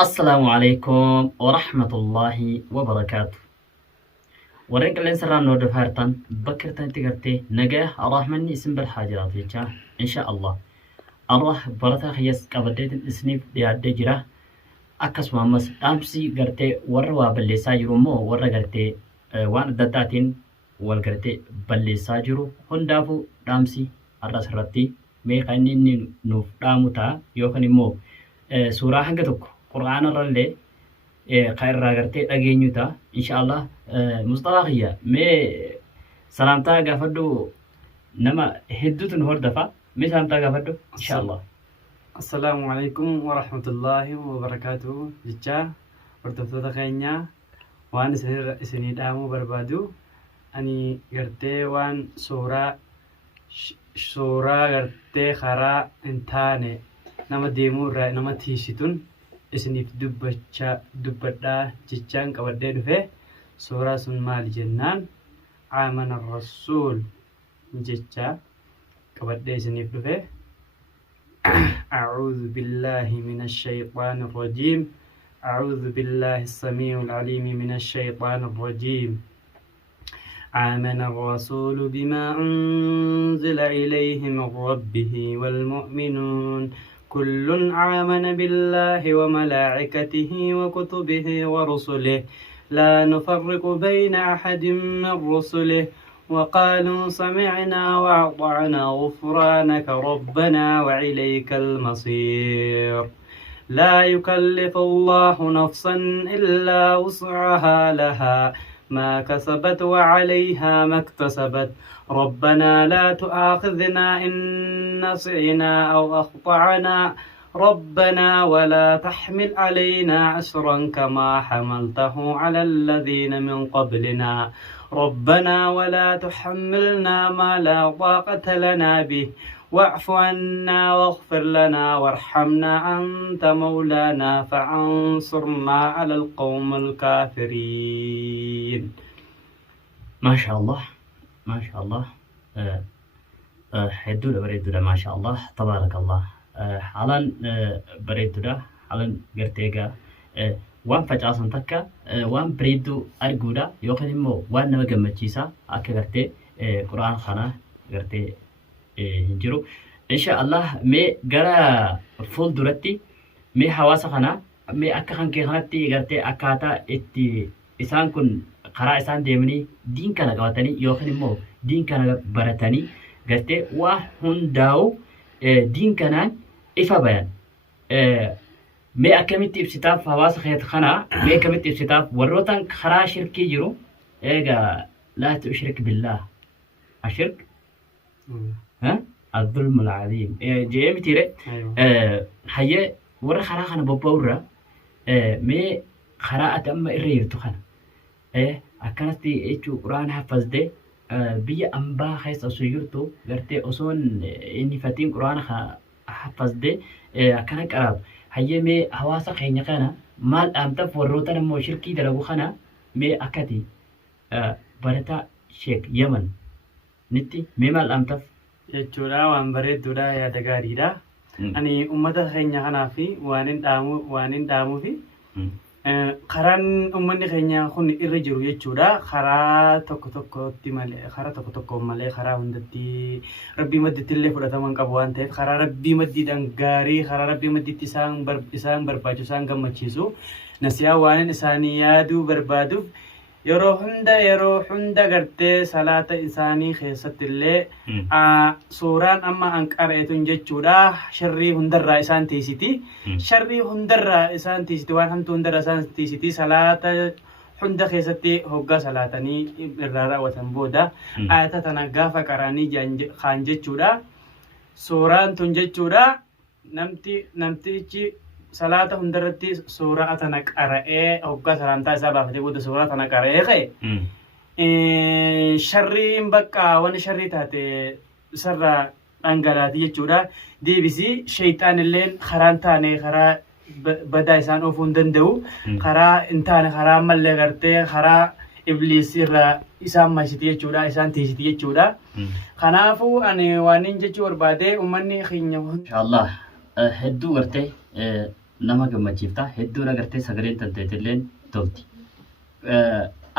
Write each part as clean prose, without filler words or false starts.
السلام عليكم ورحمة الله وبركاته. ورنك اللي سران نود فارتان بكرتان تقرتي نجاه الرحمن اسم بالحاجرات فيتشا إن شاء الله. الله برتا خيس كبديت السنيف دي جرا أكس مامس أمسي قرتي وروا باللي ساجرو مو ورا قرتي وان دتاتين والقرتي باللي ساجرو هندافو أمسي الرأس رتي مي خانين نوف داموتا يوخني مو سورة حقتك قرآن الرلي خير راغرتي أجينيوتا إن شاء الله مصطلحية مي سلامتا قافدو نما هدوت نهور دفا مي سلامتا قافدو إن شاء الله. السلام عليكم ورحمة الله وبركاته. جيتشا ورتفتوتا خينيا وان سني دامو بربادو أني غرتي وان سورة غرتي خرا انتاني نما ديمو را نما تيشتون اسنيف دبدا جيتشان قبدي دفه سورة سن مال جنان آمن الرسول جيتشا قبدي اسنيف دفه أعوذ بالله من الشيطان الرجيم. أعوذ بالله السميع العليم من الشيطان الرجيم. آمن الرسول بما أنزل إليه من ربه والمؤمنون كل آمن بالله وملائكته وكتبه ورسله لا نفرق بين أحد من رسله وقالوا سمعنا وأطعنا غفرانك ربنا وإليك المصير. لا يكلف الله نفسا إلا وسعها لها ما كسبت وعليها ما اكتسبت ربنا لا تؤاخذنا إن نسينا أو أخطأنا ربنا ولا تحمل علينا أسرا كما حملته على الذين من قبلنا ربنا ولا تحملنا ما لا طاقة لنا به واعف عنا واغفر لنا وارحمنا أنت مولانا فانصرنا على القوم الكافرين. ما شاء الله ما شاء الله حدولا بريدولا ما شاء الله تبارك الله. حالان بريدولا حالان قرتيقا وان فجأة تكا وان بريدو أرجودا يوكل مو وان نبغى مجلسا أكيد قرتي قرآن خنا قرتي هنجرو إن شاء الله مي جرا فول دورتي مي حواسا خنا مي أكا خان كي خناتي قرتي أكاتا إتي إسان كن قراء إسان ديمني دين كان قواتني يوكل مو دين كان برتني قرتي وهنداو دين كان إفا بيان مي أكملت إبستاف حواس خيط خنا مي أكملت إبستاف وروتان خرا شركي جرو إيجا لا تشرك بالله الشرك ها الظلم العظيم جيم تيري هي ورا خرا خنا ببورا مي خرا أتم إرير تخنا أكنت إيشو قرآن حفظ ده بيا أمبا خيس أسيرتو غرتي أصون إني فاتين قرآن حفظ ده أكنك أراب هي مي حواسا خيني خنا مال أمتف وروتنا مو شركي دلو خنا مي أكتي برتا شيك يمن نتي مي مال أمتف jechuudha waan bareedduudha yaada gaariidha. Ani ummata keenya kanaaf waanin dhaamuu fi karaan ummanni keenya kun irra jiru jechuudha. Karaa tokkotti malee karaa tokko malee karaa hundatti rabbii madditti illee fudhataman qabu waan ta'eef karaa rabbii maddiidhaan gaarii karaa rabbii madditti isaan barbaachisu isaan gammachiisu nasiyaa waanin isaanii yaaduu barbaaduuf yeroo hunda gartee salaata isaanii keessatti illee suuraan amma an qara'eetun jechuudha sharrii hundarraa isaan tiisiti waan hamtuu hundarraa isaan tiisiti salaata hunda keessatti hoggaa salaatanii irraa raawwatan booda ayata tana gaafa qaranii kaan jechuudha suuraan tun jechuudha namtichi salaata hundarratti suuraa tana qara'ee hoggaa salaantaa isaa baafatee booda suuraa tana qara'ee ka'e sharriin bakka wani sharrii taate isarraa dhangalaati jechuudha. Deebisii shayxaan illee karaan taane karaa badaa isaan oofuu hin danda'u karaa hin taane karaa mallee gartee karaa ibliis irraa isaan maashiti jechuudha isaan tiisiti jechuudha. Kanaafuu ani waan jechuu barbaade ummanni keenya inshallah hedduu gartee nama gammachiifta hedduun agartee sagaleen tanteetilleen tolti.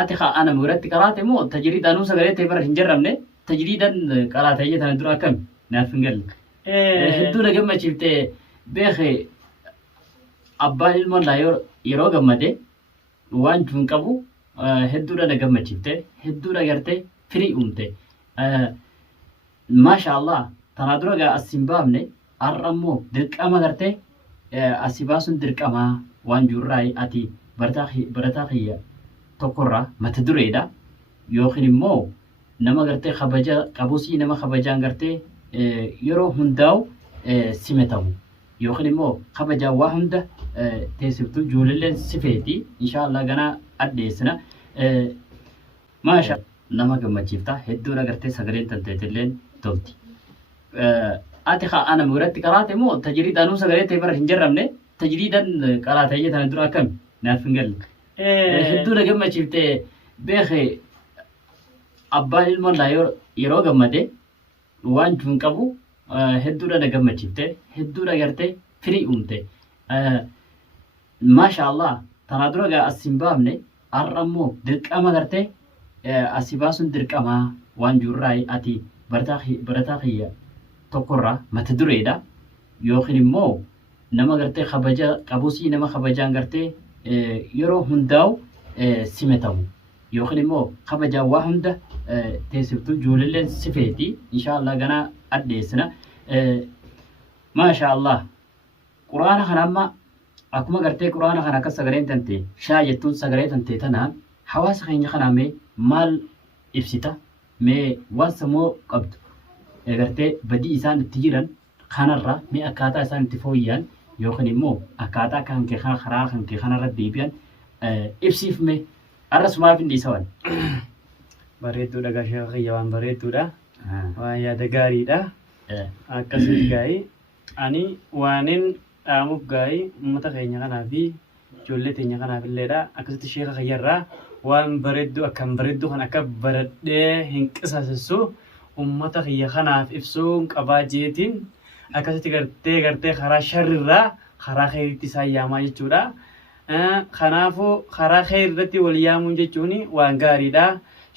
Ati ana muratti qaraate moo tajriidaan sagalee ta'e bara hin jarramne tajriidaan qaraate jedhan dura akkam naaf hin galle. Hedduun gammachiifte beekee abbaan ilmoon laa yeroo gammade waan juun qabu hedduudha gammachiifte hedduudha gartee firii uumte. Maasha Allah tanaa dura gaa as hin baafne har'a immoo dirqama gartee asii baasuun dirqamaa waan juurraa ati barataa kiyya tokkorraa mata dureedha yookiin immoo nama gartee kabaja qabusii nama kabajaan gartee yeroo hundaa'u simatamu yookiin immoo kabajaa waa hunda teessiftuu ijoolleen sifeeti inshaallah ganaa addeessina. Maasha nama gammachiifta hedduun agartee sagaleen tanteetilleen tolti. Ati ana muratti qaraate moo tajriidaan sagalee ta'e bara hin jarramne tajriidaan qaraate jedhan dura akkam naaf hin galle. Hedduun gammachiifte beekee abbaan ilmoon laa yeroo gammade waan juun qabu hedduudha gammachiifte hedduudha gartee firii uumte. Maasha Allah tanaa dura gaa as hin baafne har'a immoo dirqama gartee asii baasuun dirqamaa waan juurraa ati barataa kiyya tokkorraa mata dureedha yookiin immoo nama gartee kabaja qabusii nama kabajaan gartee yeroo hundaa'u simatamu yookiin immoo kabajaa waa hunda teessiftuu ijoolleen sifeeti inshaallah ganaa addeessina. Maasha Allah quraana kana amma akkuma gartee quraana kana akka sagaleen tante shaa jettuun sagalee tante tanaan hawaasa keenya kanaa mee maal ibsita mee waan sammuu qabdu gartee badii isaan itti jiran kanarra mee akkaataa isaan itti fooyya'an yookiin immoo akkaataa kan kee kana karaa kan kee kanarra deebi'an ibsiif mee arrasumaaf hin dhiisawan. Bareedduudha gashee kiyya waan bareedduudha waan yaada gaariidha akkasii gaa'ii ani waanin dhaamuuf gaa'ii uummata keenya kanaa fi ijoollee teenya kanaaf illeedha akkasitti sheeka kiyyarraa waan bareeddu akkam bareeddu kan akka baradhee hin qisaasessu ummata kiyya kanaaf ibsuun qabaa jeetiin akkasitti gartee karaa sharrirraa karaa khayriitti isaan yaamaa jechuudha. Kanaafuu karaa khayriirratti wal yaamuun jechuun waan gaariidha.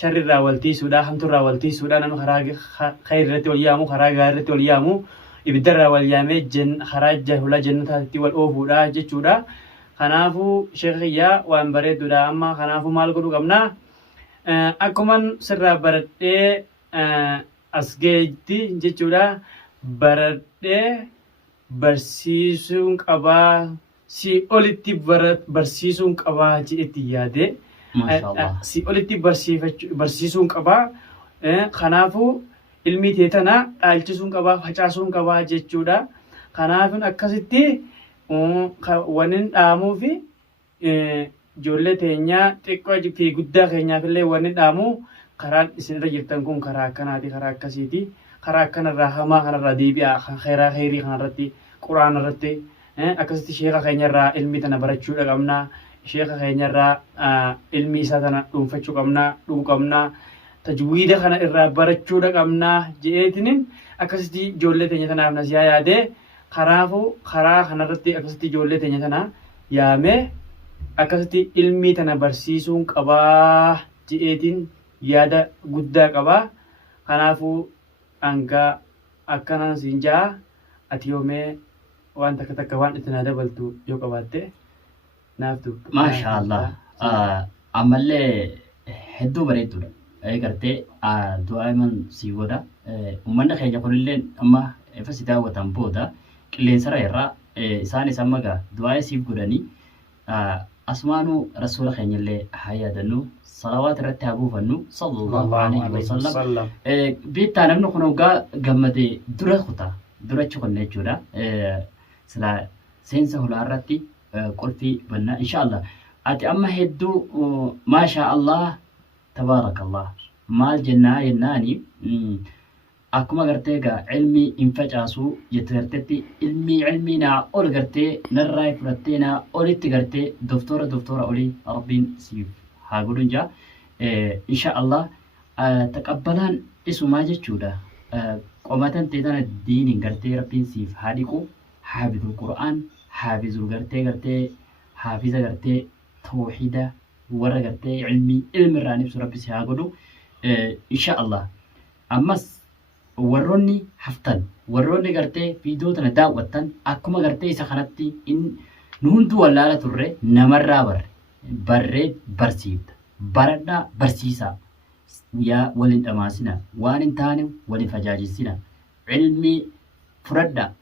Sharrirraa wal tiisuudha hamturraa wal tiisuudha namni karaa khayriirratti wal yaamu karaa gaariirratti wal yaamu ibiddarraa wal yaamee karaa jahulaa jannataatti wal oofuudha jechuudha. Kanaafuu sheekiyyaa waan bareedduudha amma kanaafuu maal godhuu qabna akkuman sirraa baradhee as geetti jechuudha baradhee barsiisuun qabaa si olitti barsiisuun qabaa jedhetti yaade si olitti barsiisuun qabaa kanaafuu ilmi teetana dhaalchisuun qabaa facaasuun qabaa jechuudha. Kanaafuu akkasitti wanin dhaamuu fi ijoollee teenyaa xiqqoo fi guddaa keenyaaf illee wanin dhaamuu karaan isinirra jirtan kun karaa akkanaati karaa akkasiiti karaa akkanarraa hamaa kanarraa deebi'aa khayraa khayrii kanarratti quraana irratti akkasitti sheeka keenyarraa ilmi tana barachuudha qabnaa sheeka keenyarraa ilmi isaa tana dhuunfachuu qabnaa dhuguu qabnaa tajwiida kana irraa barachuudha qabnaa je'eetiniin akkasitti ijoollee teenya tanaaf nasiyaa yaadee kanaafuu karaa kanarratti akkasitti ijoollee teenya tana yaamee akkasitti ilmi tana barsiisuun qabaa je'eetiin yaada guddaa qabaa. Kanaafuu hanga akkanaan siin jaa ati yoomee waan takka waan itti naa dabaltu yoo qabaatte naaf dubbatu. Maasha Allah ammallee hedduu bareedduudha. Gartee du'aa iman sii godha. Uummanni keenya kunillee amma ifa si daawwatan booda qilleensarra irraa isaanis amma gaa du'aa siif godhanii asmaanuu rasuula keenyallee haa yaadannu salawaat irratti haa buufannu sallallahu alaihi wasallam. Biittaa namni kun hoggaa gammade dura kutaa durachi kunne jechuudha. Sila seensa hulaa irratti qolfii bannaa inshaallah. Ati amma hedduu maasha Allah tabaarakallah maal jennaa jennaani akkuma gartee gaa ilmi hin facaasu jette garteetti ilmi naa ol gartee narraa fudhattee naa olitti gartee doktora olii rabbiin siif haa godhun jaa inshaallah taqabbalaan isumaa jechuudha. Qomatan teetana diiniin gartee rabbiin siif haa dhiqu haa bitu qura'aan حافظ قرتي حافظ قرتي توحيدا ورا قرتي علم الراني بس ربي سياقدو إن شاء الله أمس وروني حفتن وروني قرتي فيديو تنا وطن أكما قرتي سخنتي إن نهندو ولا لا ترى نمر بريد برسيد بردا برسيسا يا ولد أماسنا وان تاني ولد فجاجسنا علمي فردا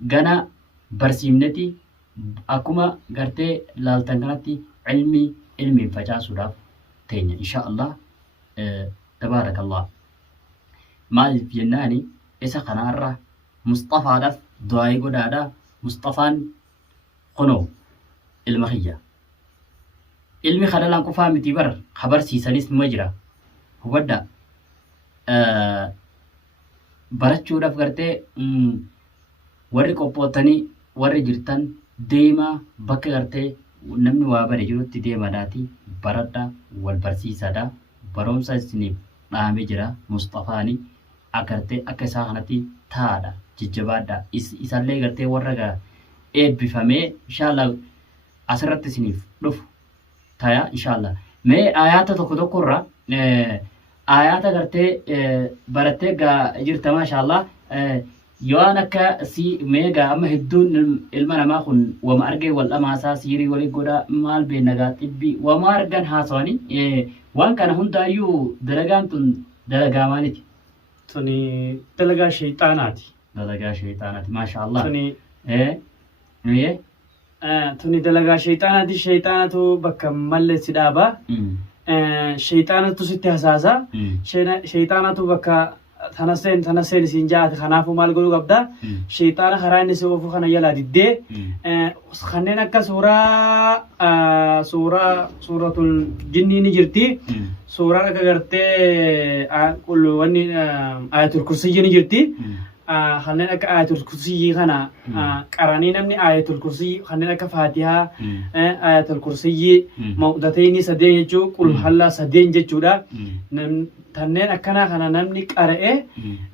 جنا برسيمنتي أكما قرتي لالتنغنتي علمي فجاسودا تاني إن شاء الله تبارك الله مال فيناني إسا قنارة مصطفى دف دعايقو دادا مصطفى قنو المخيّة ilmi khadalan ku faamiti bar khabar siisanis majra hubadda barachuudhaaf gartee warri qophootanii warri jirtan deema bakka gartee namni waa bare jirutti deemadaati baradha wal barsiisadha barumsa isiniif dhaame jira Mustafaani agartee akka isaa kanatti taadha jijjabaadha isallee gartee warra eebbifamee inshallah asirratti isiniif dhufu تايا إن شاء الله ما آيات تكرر آيات قرتي برتة جرت ما شاء الله يوانك سي ميجا أما هدون المنا ما خن وما أرجع ولا ما سيري ولا جودا مال بينجات تبي وما أرجع حاسوني وان كان هندا يو درجان مانتي توني دلقا شيطاناتي ما شاء الله توني إيه توني دلقا شيطاناتو بكا ملت سدابا شيطاناتو ستي حساسا شيطاناتو بكا تنسين سنجات خنافو مال قلو قبدا شيطان خراني سوفو خنا يلا دي خنين اكا سورة الجنين نجرتي سورة اكا قرتي كل واني آية الكرسي نجرتي خلينا آية الكرسي خنا قراني نمني آية الكرسي خلينا فاتحة آية الكرسي موضتين سدين جو كل حلا سدين جودا تنين أكنا خنا نمني قرأ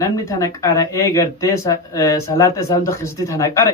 نمني تنك قرأ قرتي صلاة سلام تخصتي تنك قرأ